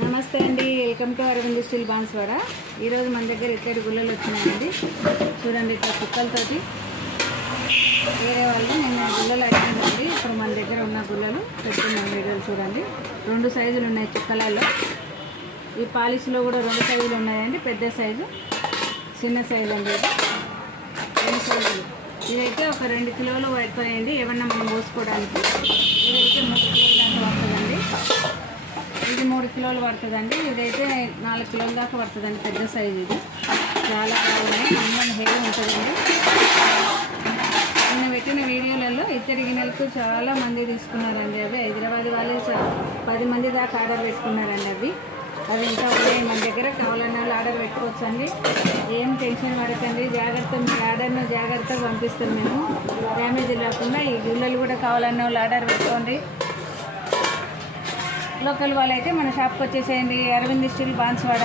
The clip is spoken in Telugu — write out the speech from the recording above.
నమస్తే అండి, welcome to Arvind Steel Banswada. ఈరోజు మన దగ్గర ఇక్కడి గుల్లలు వచ్చినాయండి. చూడండి, ఇట్లా కుక్కలతోటి వేరే వాళ్ళు నిన్న గుల్లలు అడిగిందండి. ఇప్పుడు మన దగ్గర ఉన్న గుల్లలు పెట్టుకున్నాం వీడియోలు చూడండి. 2 సైజులు ఉన్నాయి చుక్కలలో. ఈ పాలిష్లో కూడా 2 సైజులు ఉన్నాయండి. పెద్ద సైజు, చిన్న సైజు అండి. ఇది 2 సైజులు. ఇదైతే ఒక 2 కిలోలు పడుతాయండి ఏమన్నా మనం పోసుకోవడానికి. ఇదైతే 3 కిలోల దాకా పడుతుందండి. ఇది 3 కిలోలు పడుతుందండి. ఇదైతే 4 కిలోల దాకా పడుతుందండి. పెద్ద సైజు ఇది. చాలా బాగున్నాయి, అందరం హెవీ ఉంటుందండి. నిన్న పెట్టిన వీడియోలలో ఇత్తడి గిన్నెలకు చాలా మంది తీసుకున్నారండి. అవి హైదరాబాద్ వాళ్ళు 10 మంది దాకా ఆర్డర్ పెట్టుకున్నారండి. అవి ఇంకా ఉన్నాయి మన దగ్గర. కావాలన్న వాళ్ళు ఆర్డర్ పెట్టుకోవచ్చు అండి. ఏం టెన్షన్ పడకండి, జాగ్రత్త. మీ ఆర్డర్ను జాగ్రత్తగా పంపిస్తాం మేము, డ్యామేజ్ లేకుండా. ఈ గుళ్ళలు కూడా కావాలన్న వాళ్ళు ఆర్డర్ పెట్టుకోండి. లోకల్ వాళ్ళైతే మన షాప్కి వచ్చేసేయండి. అరవింద్ స్టీల్ బాన్స్వాడ.